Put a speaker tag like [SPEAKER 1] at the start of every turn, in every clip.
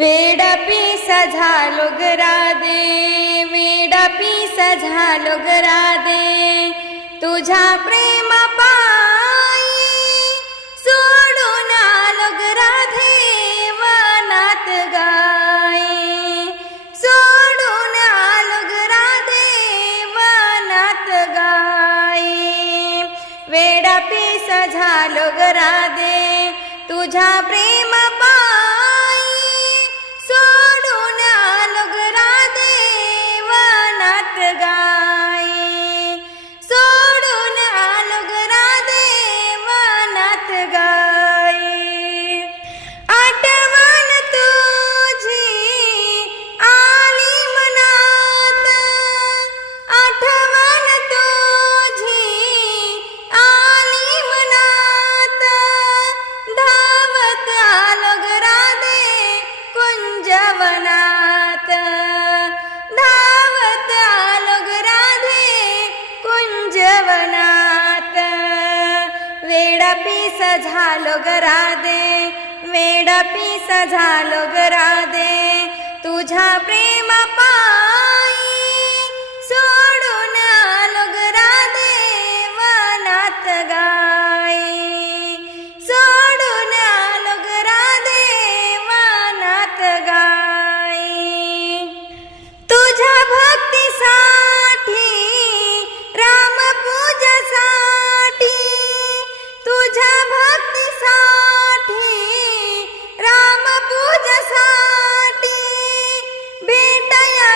[SPEAKER 1] वेडपीस झालो गरादे वेडपीस झालो गरादे तुझ्या प्रेम पायी सोडून आलो गराधे वनात गाई. सोडून आलो गराधे वनात गाई. वेडपीस झालो गरादे तुझ्या प्रेम झालो गरादे वेडापीस झालो गरादे तुझ्या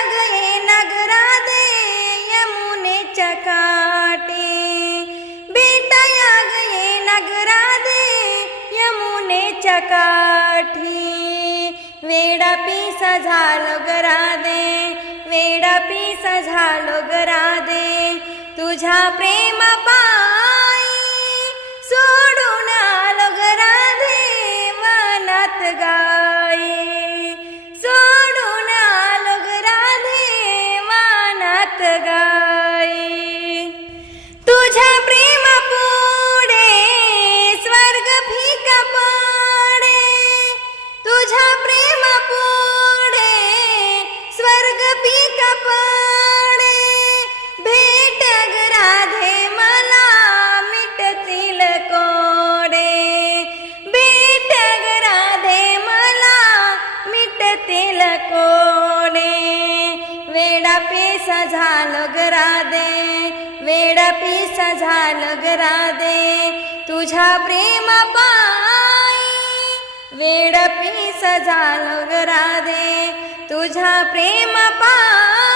[SPEAKER 1] भेटाया गये नगरादे यमुनेच्या काठी भेटाया गये नगरादे यमुनेच्या काठी वेडापीस झालो गरादे वेडापीस झालो गरादे तुझ्या प्रेम पायी सोडून आलो गराधे वनात गा गात गाई। तुझ्या प्रेम पुढे स्वर्ग फिका पाडे। तुझ्या प्रेम पुढे स्वर्ग फिका पाडे। भेट राधे मला मिटतील कोडे। भेट ग राधे मला मिटतील कोडे। वेडापीस झालो गरादे वेडापीस झालो गरादे तुझ्या प्रेम पायी वेडपीस झालो गरादे तुझ्या प्रेम पायी